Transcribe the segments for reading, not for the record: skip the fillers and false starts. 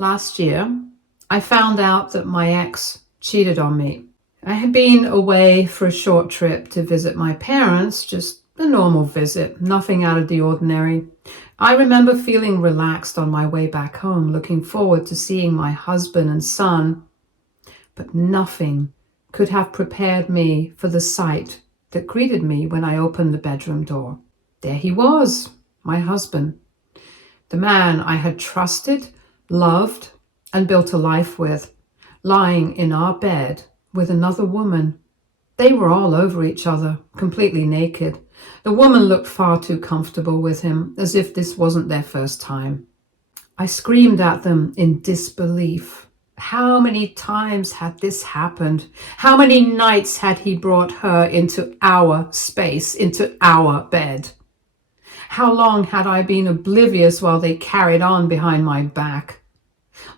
Last year, I found out that my ex cheated on me. I had been away for a short trip to visit my parents, just a normal visit, nothing out of the ordinary. I remember feeling relaxed on my way back home, looking forward to seeing my husband and son, but nothing could have prepared me for the sight that greeted me when I opened the bedroom door. There he was, my husband, the man I had trusted, loved, and built a life with, lying in our bed with another woman. They were all over each other, completely naked. The woman looked far too comfortable with him, as if this wasn't their first time. I screamed at them in disbelief. How many times had this happened? How many nights had he brought her into our space, into our bed? How long had I been oblivious while they carried on behind my back?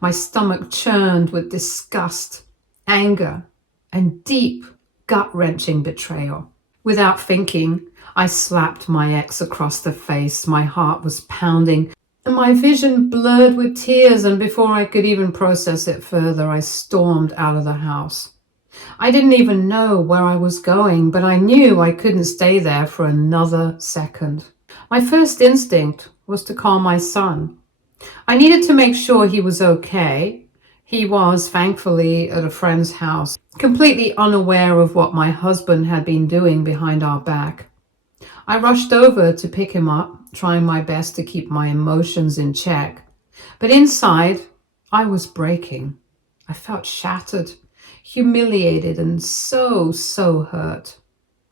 My stomach churned with disgust, anger, and deep, gut-wrenching betrayal. Without thinking, I slapped my ex across the face. My heart was pounding, and my vision blurred with tears, and before I could even process it further, I stormed out of the house. I didn't even know where I was going, but I knew I couldn't stay there for another second. My first instinct was to call my son. I needed to make sure he was okay. He was, thankfully, at a friend's house, completely unaware of what my husband had been doing behind our back. I rushed over to pick him up, trying my best to keep my emotions in check. But inside, I was breaking. I felt shattered, humiliated, and so hurt.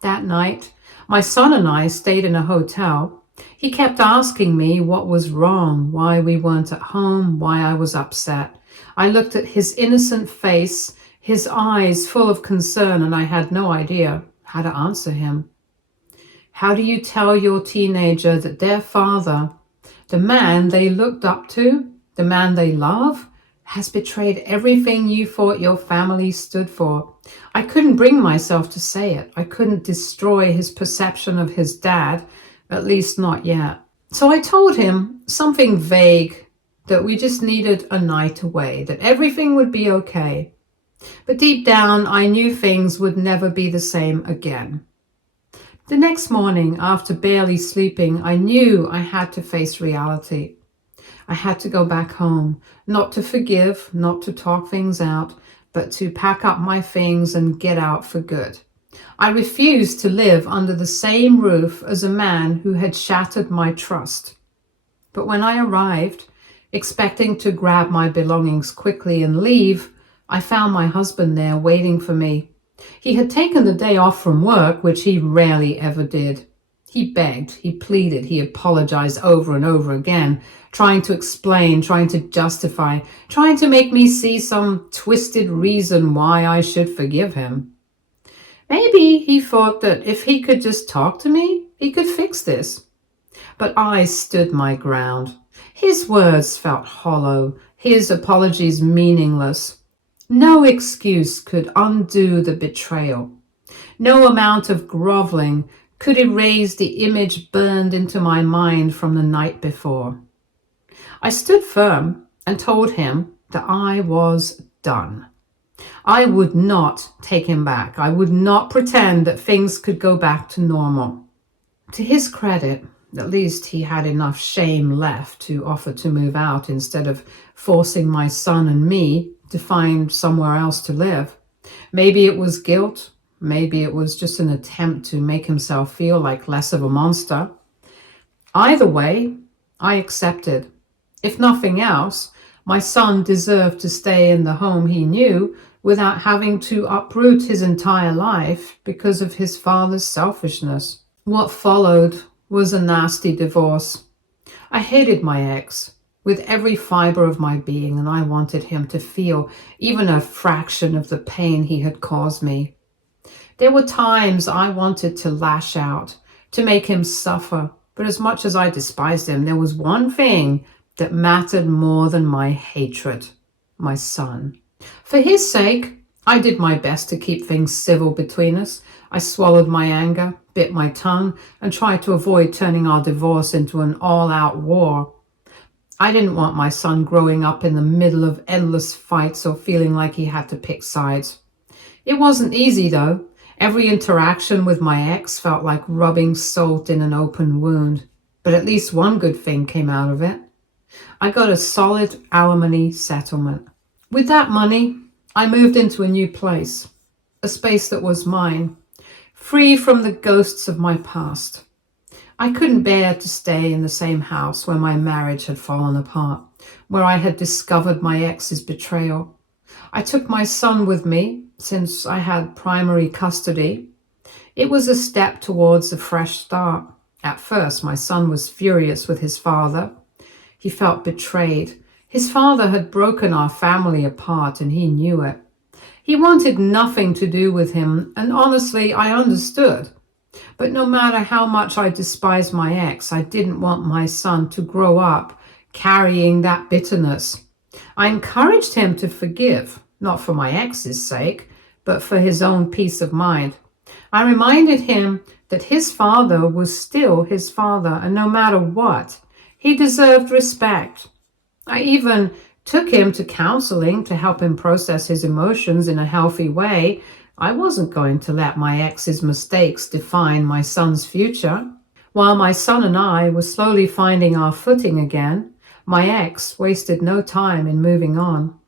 That night, my son and I stayed in a hotel. He kept asking me what was wrong, why we weren't at home, why I was upset. I looked at his innocent face, his eyes full of concern, and I had no idea how to answer him. How do you tell your teenager that their father, the man they looked up to, the man they love, has betrayed everything you thought your family stood for? I couldn't bring myself to say it. I couldn't destroy his perception of his dad, at least not yet. So I told him something vague, that we just needed a night away, that everything would be okay. But deep down, I knew things would never be the same again. The next morning, after barely sleeping, I knew I had to face reality. I had to go back home, not to forgive, not to talk things out, but to pack up my things and get out for good. I refused to live under the same roof as a man who had shattered my trust. But when I arrived, expecting to grab my belongings quickly and leave, I found my husband there waiting for me. He had taken the day off from work, which he rarely ever did. He begged, he pleaded, he apologized over and over again, trying to explain, trying to justify, trying to make me see some twisted reason why I should forgive him. Maybe he thought that if he could just talk to me, he could fix this. But I stood my ground. His words felt hollow, his apologies meaningless. No excuse could undo the betrayal. No amount of groveling could erase the image burned into my mind from the night before. I stood firm and told him that I was done. I would not take him back. I would not pretend that things could go back to normal. To his credit, at least he had enough shame left to offer to move out instead of forcing my son and me to find somewhere else to live. Maybe it was guilt. Maybe it was just an attempt to make himself feel like less of a monster. Either way, I accepted. If nothing else, my son deserved to stay in the home he knew without having to uproot his entire life because of his father's selfishness. What followed was a nasty divorce. I hated my ex with every fiber of my being, and I wanted him to feel even a fraction of the pain he had caused me. There were times I wanted to lash out, to make him suffer, but as much as I despised him, there was one thing that mattered more than my hatred: my son. For his sake, I did my best to keep things civil between us. I swallowed my anger, bit my tongue, and tried to avoid turning our divorce into an all-out war. I didn't want my son growing up in the middle of endless fights or feeling like he had to pick sides. It wasn't easy, though. Every interaction with my ex felt like rubbing salt in an open wound. But at least one good thing came out of it. I got a solid alimony settlement. With that money, I moved into a new place, a space that was mine, free from the ghosts of my past. I couldn't bear to stay in the same house where my marriage had fallen apart, where I had discovered my ex's betrayal. I took my son with me, since I had primary custody. It was a step towards a fresh start. At first, my son was furious with his father. He felt betrayed. His father had broken our family apart, and he knew it. He wanted nothing to do with him, and honestly, I understood. But no matter how much I despised my ex, I didn't want my son to grow up carrying that bitterness. I encouraged him to forgive, not for my ex's sake, but for his own peace of mind. I reminded him that his father was still his father, and no matter what, he deserved respect. I even took him to counseling to help him process his emotions in a healthy way. I wasn't going to let my ex's mistakes define my son's future. While my son and I were slowly finding our footing again, my ex wasted no time in moving on.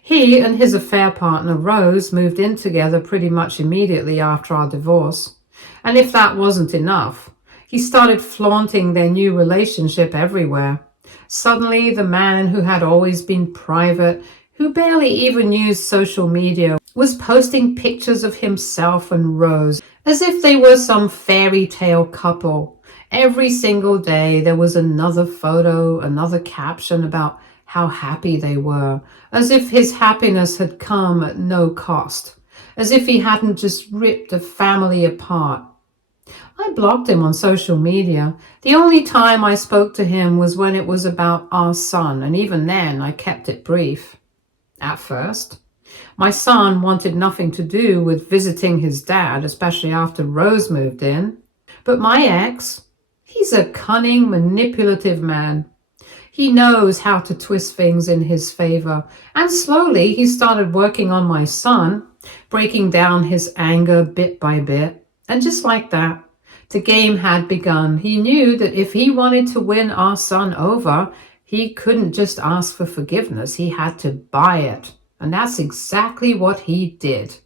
He and his affair partner, Rose, moved in together pretty much immediately after our divorce. And if that wasn't enough, he started flaunting their new relationship everywhere. Suddenly, the man who had always been private, who barely even used social media, was posting pictures of himself and Rose as if they were some fairy tale couple. Every single day there was another photo, another caption about how happy they were, as if his happiness had come at no cost, as if he hadn't just ripped a family apart. I blocked him on social media. The only time I spoke to him was when it was about our son, and even then I kept it brief. At first, my son wanted nothing to do with visiting his dad, especially after Rose moved in. But my ex, he's a cunning, manipulative man. He knows how to twist things in his favor, and slowly he started working on my son, breaking down his anger bit by bit. And just like that, the game had begun. He knew that if he wanted to win our son over, he couldn't just ask for forgiveness, he had to buy it. And that's exactly what he did.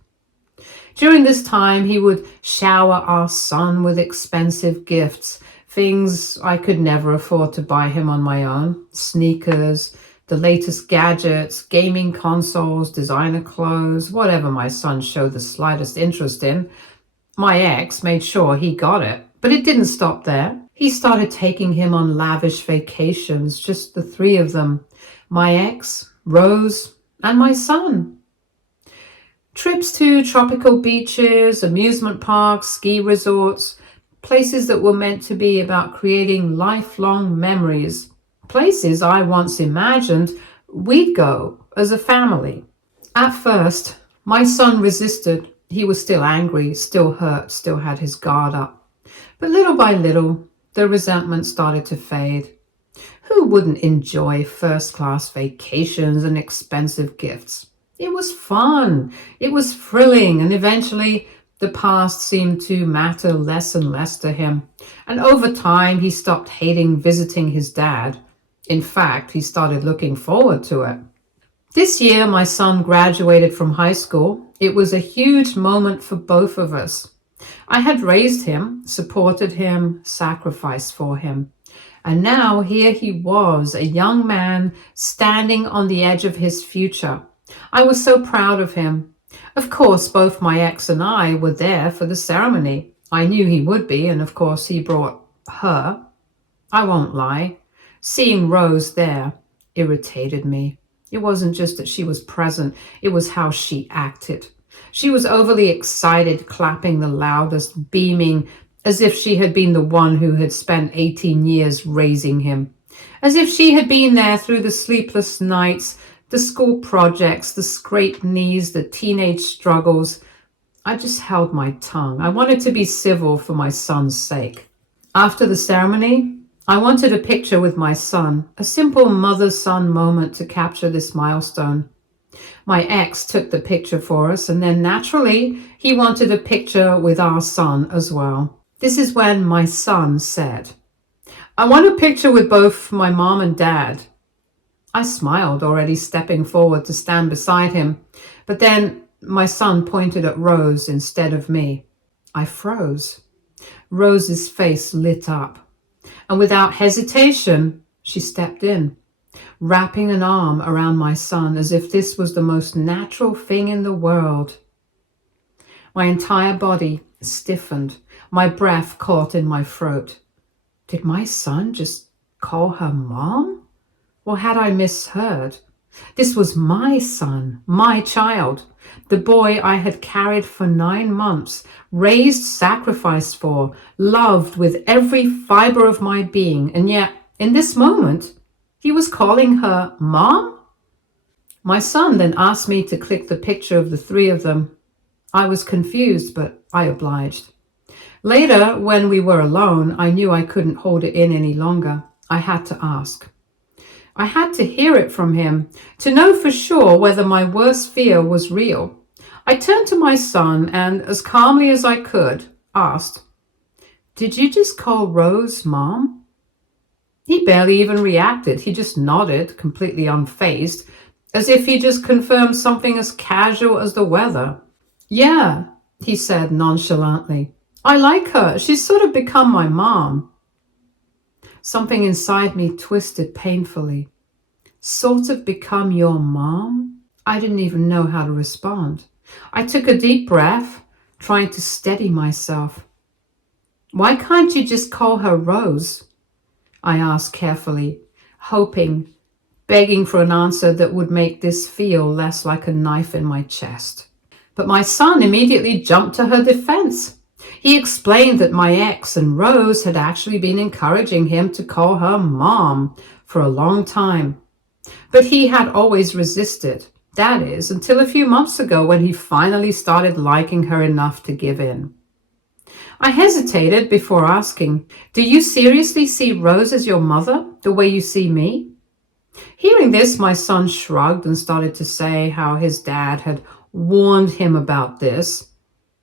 During this time, he would shower our son with expensive gifts, things I could never afford to buy him on my own. Sneakers, the latest gadgets, gaming consoles, designer clothes, whatever my son showed the slightest interest in. My ex made sure he got it. But it didn't stop there. He started taking him on lavish vacations, just the three of them. My ex, Rose, and my son. Trips to tropical beaches, amusement parks, ski resorts, places that were meant to be about creating lifelong memories. Places I once imagined we'd go as a family. At first, my son resisted. He was still angry, still hurt, still had his guard up. But little by little, the resentment started to fade. Who wouldn't enjoy first-class vacations and expensive gifts? It was fun, it was thrilling, and eventually the past seemed to matter less and less to him. And over time, he stopped hating visiting his dad. In fact, he started looking forward to it. This year, my son graduated from high school. It was a huge moment for both of us. I had raised him, supported him, sacrificed for him. And now here he was, a young man standing on the edge of his future. I was so proud of him. Of course, both my ex and I were there for the ceremony. I knew he would be, and of course he brought her. I won't lie. Seeing Rose there irritated me. It wasn't just that she was present, it was how she acted. She was overly excited, clapping the loudest, beaming, as if she had been the one who had spent 18 years raising him. As if she had been there through the sleepless nights, the school projects, the scraped knees, the teenage struggles. I just held my tongue. I wanted to be civil for my son's sake. After the ceremony, I wanted a picture with my son, a simple mother-son moment to capture this milestone. My ex took the picture for us, and then naturally, he wanted a picture with our son as well. This is when my son said, "I want a picture with both my mom and dad." I smiled, already stepping forward to stand beside him, but then my son pointed at Rose instead of me. I froze. Rose's face lit up, and without hesitation, she stepped in, wrapping an arm around my son as if this was the most natural thing in the world. My entire body stiffened, my breath caught in my throat. Did my son just call her mom? Or had I misheard? This was my son, my child, the boy I had carried for 9 months, raised, sacrificed for, loved with every fiber of my being, and yet, in this moment, he was calling her mom? My son then asked me to click the picture of the 3 of them. I was confused, but I obliged. Later, when we were alone, I knew I couldn't hold it in any longer. I had to ask. I had to hear it from him, to know for sure whether my worst fear was real. I turned to my son and, as calmly as I could, asked, "Did you just call Rose Mom?" He barely even reacted. He just nodded, completely unfazed, as if he just confirmed something as casual as the weather. "Yeah," he said nonchalantly. "I like her. She's sort of become my mom." Something inside me twisted painfully. Sort of become your mom? I didn't even know how to respond. I took a deep breath, trying to steady myself. "Why can't you just call her Rose?" I asked carefully, hoping, begging for an answer that would make this feel less like a knife in my chest. But my son immediately jumped to her defense. He explained that my ex and Rose had actually been encouraging him to call her mom for a long time. But he had always resisted, that is, until a few months ago when he finally started liking her enough to give in. I hesitated before asking, "Do you seriously see Rose as your mother, the way you see me?" Hearing this, my son shrugged and started to say how his dad had warned him about this.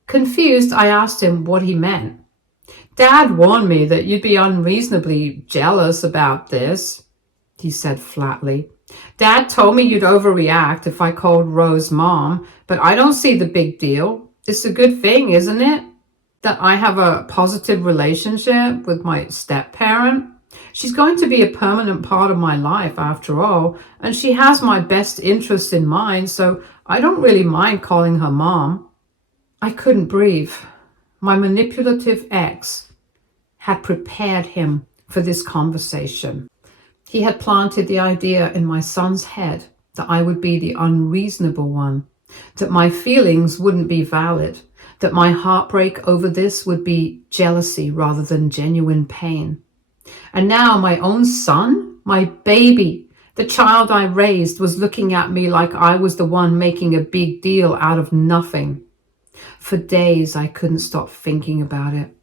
Confused, I asked him what he meant. "Dad warned me that you'd be unreasonably jealous about this," he said flatly. "Dad told me you'd overreact if I called Rose Mom, but I don't see the big deal. It's a good thing, isn't it, that I have a positive relationship with my step-parent? She's going to be a permanent part of my life after all, and she has my best interests in mind, so I don't really mind calling her mom." I couldn't breathe. My manipulative ex had prepared him for this conversation. He had planted the idea in my son's head that I would be the unreasonable one, that my feelings wouldn't be valid, that my heartbreak over this would be jealousy rather than genuine pain. And now my own son, my baby, the child I raised, was looking at me like I was the one making a big deal out of nothing. For days, I couldn't stop thinking about it.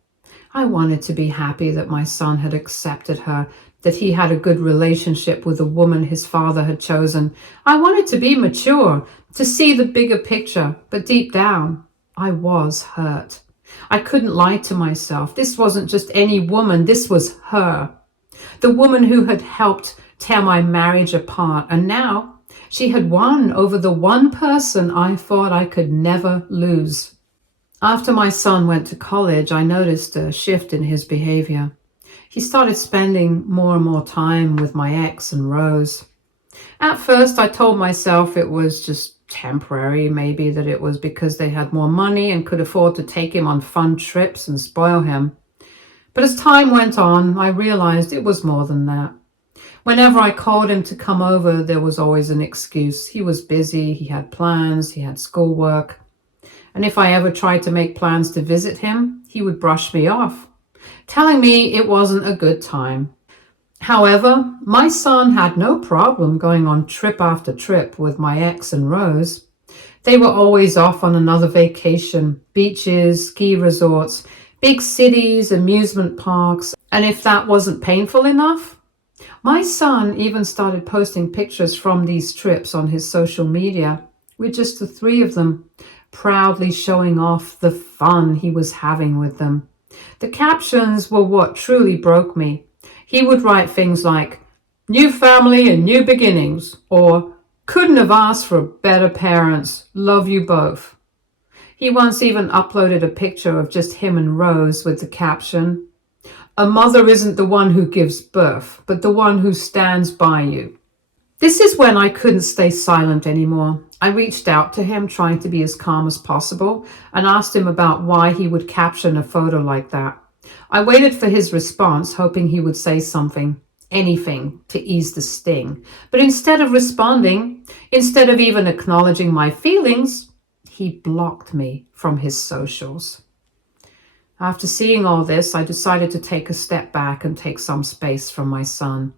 I wanted to be happy that my son had accepted her, that he had a good relationship with the woman his father had chosen. I wanted to be mature, to see the bigger picture, but deep down, I was hurt. I couldn't lie to myself. This wasn't just any woman, this was her. The woman who had helped tear my marriage apart, and now she had won over the one person I thought I could never lose. After my son went to college, I noticed a shift in his behavior. He started spending more and more time with my ex and Rose. At first, I told myself it was just temporary, maybe that it was because they had more money and could afford to take him on fun trips and spoil him. But as time went on, I realized it was more than that. Whenever I called him to come over, there was always an excuse. He was busy, he had plans, he had schoolwork. And if I ever tried to make plans to visit him, he would brush me off, telling me it wasn't a good time. However, my son had no problem going on trip after trip with my ex and Rose. They were always off on another vacation, beaches, ski resorts, big cities, amusement parks, and if that wasn't painful enough, my son even started posting pictures from these trips on his social media with just the three of them, proudly showing off the fun he was having with them. The captions were what truly broke me. He would write things like, "New family and new beginnings," or "Couldn't have asked for better parents, love you both." He once even uploaded a picture of just him and Rose with the caption, "A mother isn't the one who gives birth, but the one who stands by you." This is when I couldn't stay silent anymore. I reached out to him, trying to be as calm as possible, and asked him about why he would caption a photo like that. I waited for his response, hoping he would say something, anything, to ease the sting. But instead of responding, instead of even acknowledging my feelings, he blocked me from his socials. After seeing all this, I decided to take a step back and take some space from my son.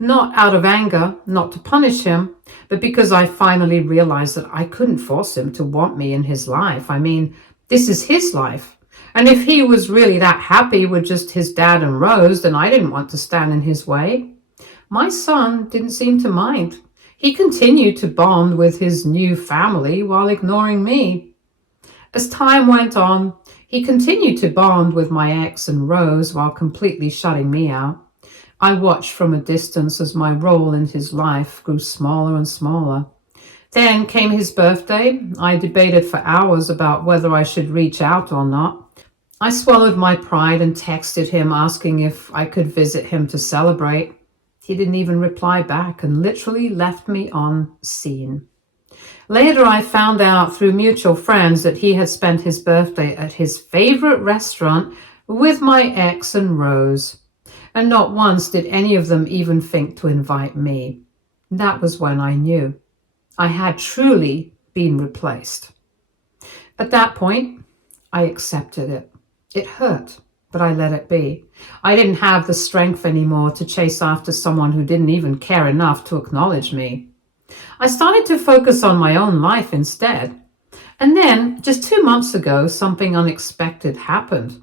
Not out of anger, not to punish him, but because I finally realized that I couldn't force him to want me in his life. I mean, this is his life. And if he was really that happy with just his dad and Rose, then I didn't want to stand in his way. My son didn't seem to mind. He continued to bond with his new family while ignoring me. As time went on, he continued to bond with my ex and Rose while completely shutting me out. I watched from a distance as my role in his life grew smaller and smaller. Then came his birthday. I debated for hours about whether I should reach out or not. I swallowed my pride and texted him asking if I could visit him to celebrate. He didn't even reply back and literally left me on scene. Later, I found out through mutual friends that he had spent his birthday at his favorite restaurant with my ex and Rose. And not once did any of them even think to invite me. That was when I knew I had truly been replaced. At that point, I accepted it. It hurt, but I let it be. I didn't have the strength anymore to chase after someone who didn't even care enough to acknowledge me. I started to focus on my own life instead. And then, just 2 months ago, something unexpected happened.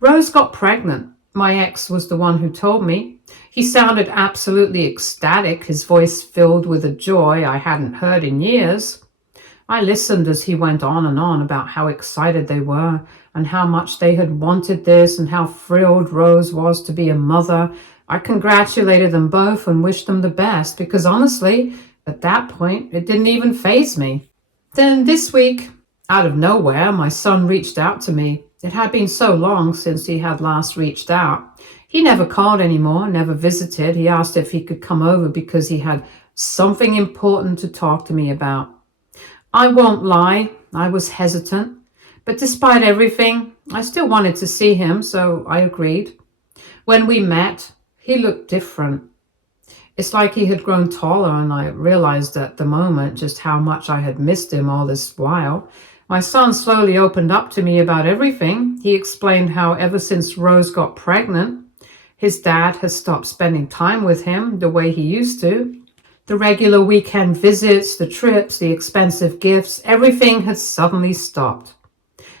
Rose got pregnant. My ex was the one who told me. He sounded absolutely ecstatic, his voice filled with a joy I hadn't heard in years. I listened as he went on and on about how excited they were and how much they had wanted this and how thrilled Rose was to be a mother. I congratulated them both and wished them the best because honestly, at that point, it didn't even faze me. Then this week, out of nowhere, my son reached out to me. It had been so long since he had last reached out. He never called anymore, never visited. He asked if he could come over because he had something important to talk to me about. I won't lie, I was hesitant. But despite everything, I still wanted to see him, so I agreed. When we met, he looked different. It's like he had grown taller, and I realized at the moment just how much I had missed him all this while. My son slowly opened up to me about everything. He explained how ever since Rose got pregnant, his dad had stopped spending time with him the way he used to. The regular weekend visits, the trips, the expensive gifts, everything had suddenly stopped.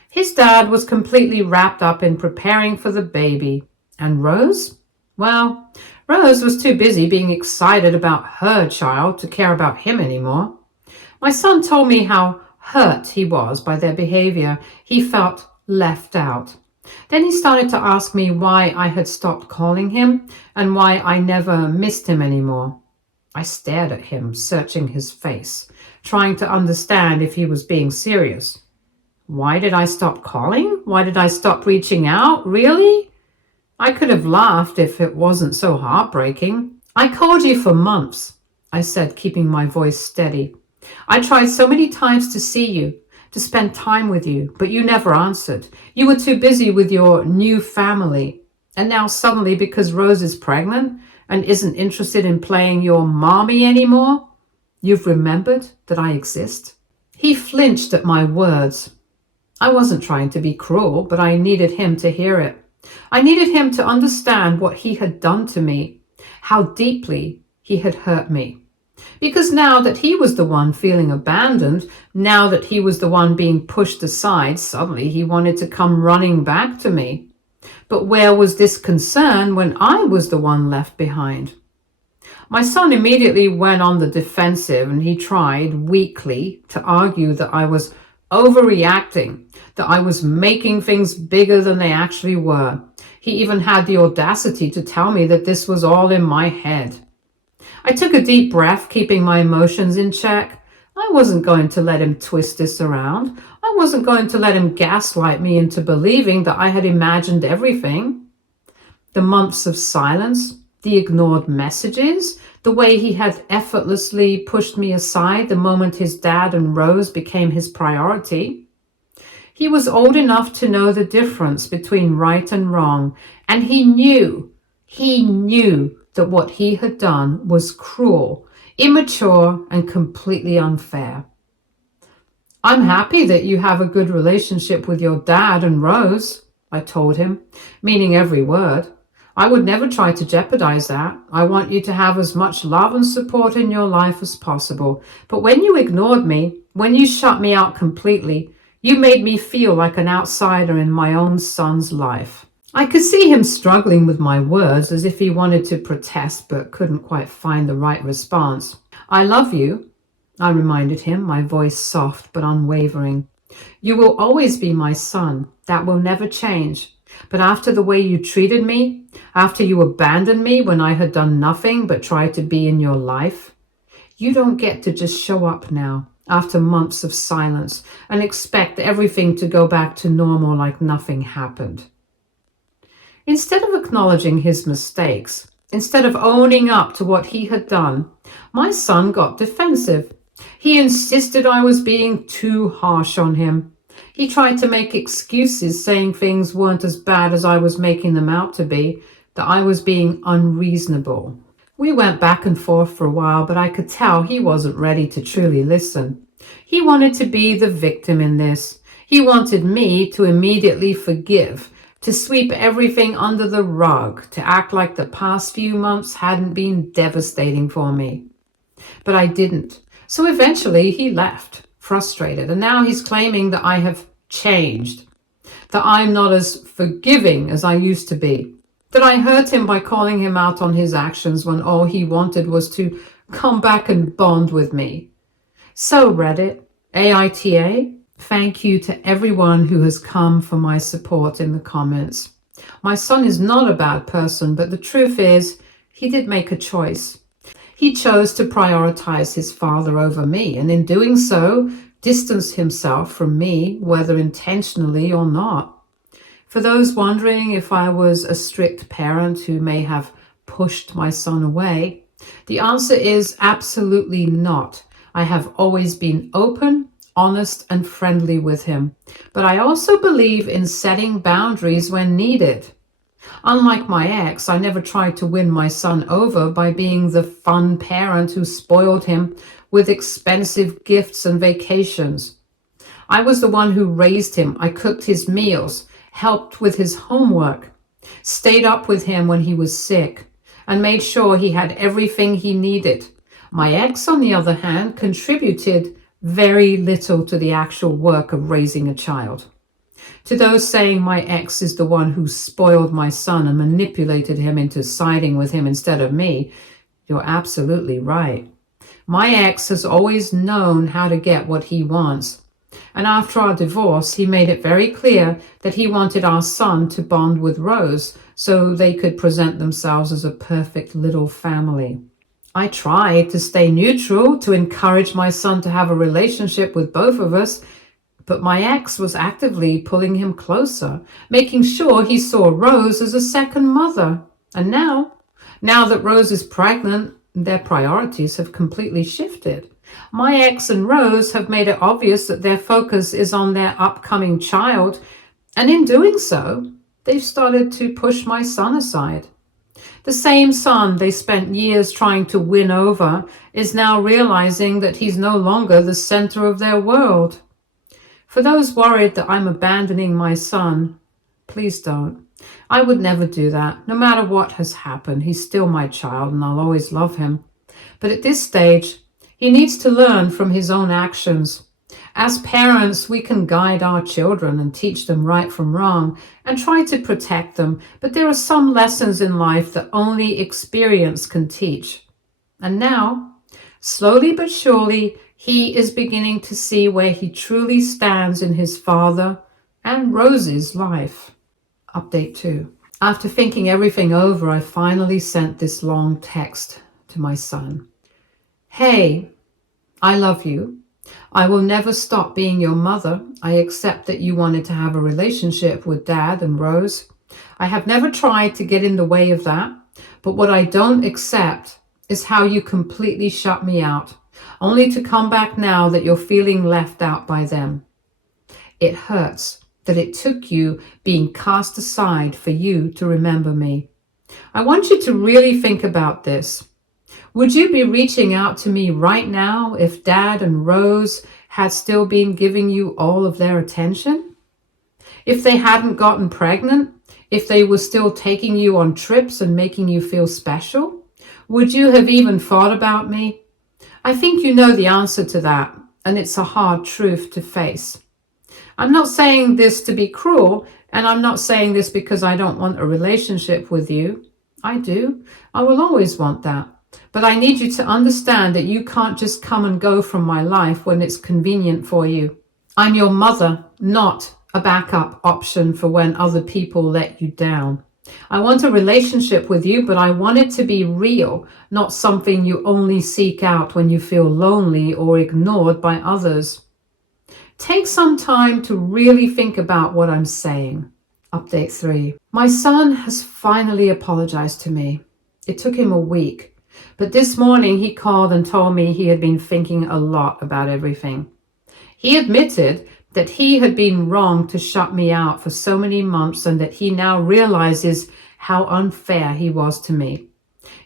His dad was completely wrapped up in preparing for the baby. And Rose? Well, Rose was too busy being excited about her child to care about him anymore. My son told me how hurt he was by their behavior. He felt left out. Then he started to ask me why I had stopped calling him and why I never missed him anymore. I stared at him, searching his face, trying to understand if he was being serious. Why did I stop calling? Why did I stop reaching out? Really? I could have laughed if it wasn't so heartbreaking. I called you for months, I said, keeping my voice steady. I tried so many times to see you, to spend time with you, but you never answered. You were too busy with your new family. And now suddenly, because Rose is pregnant and isn't interested in playing your mommy anymore, you've remembered that I exist? He flinched at my words. I wasn't trying to be cruel, but I needed him to hear it. I needed him to understand what he had done to me, how deeply he had hurt me. Because now that he was the one feeling abandoned, now that he was the one being pushed aside, suddenly he wanted to come running back to me. But where was this concern when I was the one left behind? My son immediately went on the defensive, and he tried, weakly, to argue that I was overreacting, that I was making things bigger than they actually were. He even had the audacity to tell me that this was all in my head. I took a deep breath, keeping my emotions in check. I wasn't going to let him twist this around. I wasn't going to let him gaslight me into believing that I had imagined everything. The months of silence, the ignored messages, the way he had effortlessly pushed me aside the moment his dad and Rose became his priority. He was old enough to know the difference between right and wrong, and he knew that what he had done was cruel, immature, and completely unfair. I'm happy that you have a good relationship with your dad and Rose, I told him, meaning every word. I would never try to jeopardize that. I want you to have as much love and support in your life as possible. But when you ignored me, when you shut me out completely, you made me feel like an outsider in my own son's life. I could see him struggling with my words, as if he wanted to protest but couldn't quite find the right response. I love you, I reminded him, my voice soft but unwavering. You will always be my son. That will never change. But after the way you treated me, after you abandoned me when I had done nothing but try to be in your life, you don't get to just show up now, after months of silence, and expect everything to go back to normal like nothing happened. Instead of acknowledging his mistakes, instead of owning up to what he had done, my son got defensive. He insisted I was being too harsh on him. He tried to make excuses, saying things weren't as bad as I was making them out to be, that I was being unreasonable. We went back and forth for a while, but I could tell he wasn't ready to truly listen. He wanted to be the victim in this. He wanted me to immediately forgive, to sweep everything under the rug, to act like the past few months hadn't been devastating for me. But I didn't. So eventually he left, frustrated, and now he's claiming that I have changed, that I'm not as forgiving as I used to be, that I hurt him by calling him out on his actions when all he wanted was to come back and bond with me. So Reddit, AITA, thank you to everyone who has come for my support in the comments. My son is not a bad person, but the truth is, he did make a choice. He chose to prioritize his father over me, and in doing so, distance himself from me, whether intentionally or not. For those wondering if I was a strict parent who may have pushed my son away, the answer is absolutely not. I have always been open, honest, and friendly with him, but I also believe in setting boundaries when needed. Unlike my ex, I never tried to win my son over by being the fun parent who spoiled him with expensive gifts and vacations. I was the one who raised him. I cooked his meals, helped with his homework, stayed up with him when he was sick, and made sure he had everything he needed. My ex, on the other hand, contributed very little to the actual work of raising a child. To those saying my ex is the one who spoiled my son and manipulated him into siding with him instead of me, you're absolutely right. My ex has always known how to get what he wants. And after our divorce, he made it very clear that he wanted our son to bond with Rose so they could present themselves as a perfect little family. I tried to stay neutral, to encourage my son to have a relationship with both of us, but my ex was actively pulling him closer, making sure he saw Rose as a second mother. And now that Rose is pregnant, their priorities have completely shifted. My ex and Rose have made it obvious that their focus is on their upcoming child, and in doing so, they've started to push my son aside. The same son they spent years trying to win over is now realizing that he's no longer the center of their world. For those worried that I'm abandoning my son, please don't. I would never do that. No matter what has happened, he's still my child and I'll always love him. But at this stage, he needs to learn from his own actions. As parents, we can guide our children and teach them right from wrong and try to protect them, but there are some lessons in life that only experience can teach. And now, slowly but surely, he is beginning to see where he truly stands in his father and Rose's life. Update 2. After thinking everything over, I finally sent this long text to my son. Hey, I love you. I will never stop being your mother. I accept that you wanted to have a relationship with Dad and Rose. I have never tried to get in the way of that, but what I don't accept is how you completely shut me out, only to come back now that you're feeling left out by them. It hurts that it took you being cast aside for you to remember me. I want you to really think about this. Would you be reaching out to me right now if Dad and Rose had still been giving you all of their attention? If they hadn't gotten pregnant? If they were still taking you on trips and making you feel special? Would you have even thought about me? I think you know the answer to that, and it's a hard truth to face. I'm not saying this to be cruel, and I'm not saying this because I don't want a relationship with you. I do. I will always want that. But I need you to understand that you can't just come and go from my life when it's convenient for you. I'm your mother, not a backup option for when other people let you down. I want a relationship with you, but I want it to be real, not something you only seek out when you feel lonely or ignored by others. Take some time to really think about what I'm saying. Update 3. My son has finally apologized to me. It took him a week, but this morning he called and told me he had been thinking a lot about everything. He admitted that he had been wrong to shut me out for so many months and that he now realizes how unfair he was to me.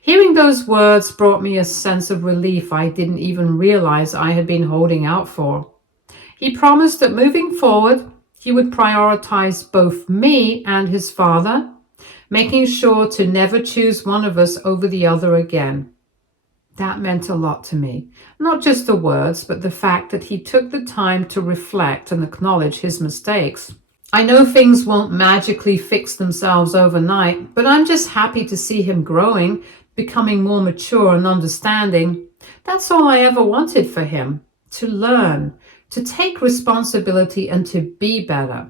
Hearing those words brought me a sense of relief I didn't even realize I had been holding out for. He promised that moving forward, he would prioritize both me and his father, making sure to never choose one of us over the other again. That meant a lot to me. Not just the words, but the fact that he took the time to reflect and acknowledge his mistakes. I know things won't magically fix themselves overnight, but I'm just happy to see him growing, becoming more mature and understanding. That's all I ever wanted for him, to learn, to take responsibility and to be better.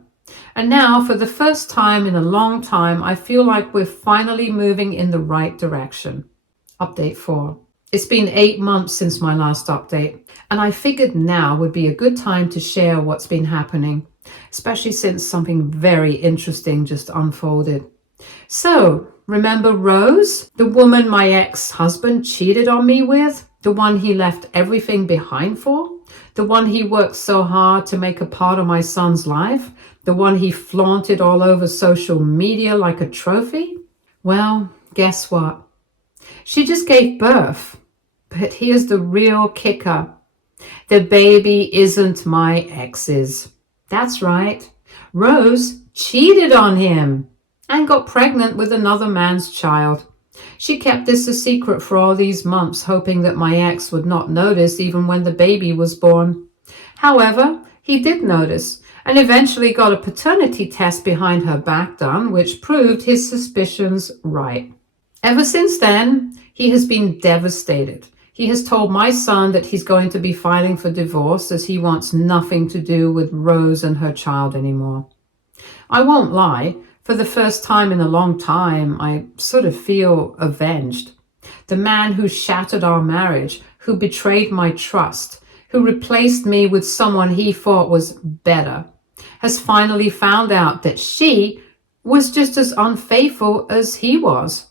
And now, for the first time in a long time, I feel like we're finally moving in the right direction. Update 4. It's been 8 months since my last update, and I figured now would be a good time to share what's been happening, especially since something very interesting just unfolded. So, remember Rose, the woman my ex-husband cheated on me with? The one he left everything behind for? The one he worked so hard to make a part of my son's life? The one he flaunted all over social media like a trophy? Well, guess what? She just gave birth. But here's the real kicker. The baby isn't my ex's. That's right. Rose cheated on him and got pregnant with another man's child. She kept this a secret for all these months, hoping that my ex would not notice even when the baby was born. However, he did notice and eventually got a paternity test behind her back done, which proved his suspicions right. Ever since then, he has been devastated. He has told my son that he's going to be filing for divorce as he wants nothing to do with Rose and her child anymore. I won't lie, for the first time in a long time, I sort of feel avenged. The man who shattered our marriage, who betrayed my trust, who replaced me with someone he thought was better, has finally found out that she was just as unfaithful as he was.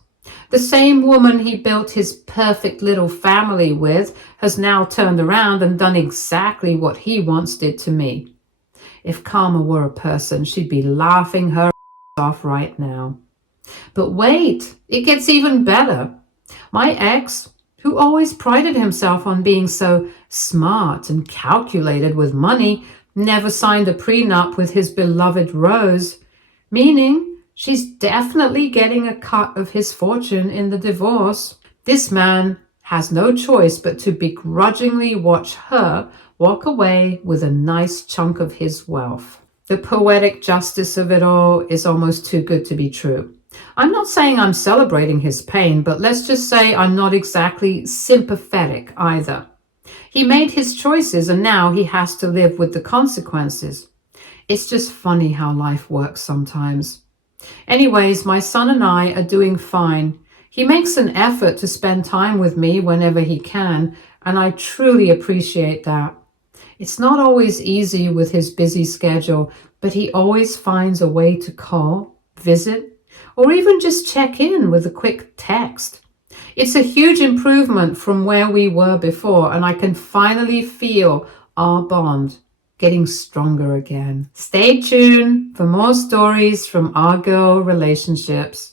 The same woman he built his perfect little family with has now turned around and done exactly what he once did to me. If Karma were a person, she'd be laughing her off right now. But wait, it gets even better. My ex, who always prided himself on being so smart and calculated with money, never signed a prenup with his beloved Rose, meaning she's definitely getting a cut of his fortune in the divorce. This man has no choice but to begrudgingly watch her walk away with a nice chunk of his wealth. The poetic justice of it all is almost too good to be true. I'm not saying I'm celebrating his pain, but let's just say I'm not exactly sympathetic either. He made his choices and now he has to live with the consequences. It's just funny how life works sometimes. Anyways, my son and I are doing fine. He makes an effort to spend time with me whenever he can, and I truly appreciate that. It's not always easy with his busy schedule, but he always finds a way to call, visit, or even just check in with a quick text. It's a huge improvement from where we were before, and I can finally feel our bond getting stronger again. Stay tuned for more stories from our girl relationships.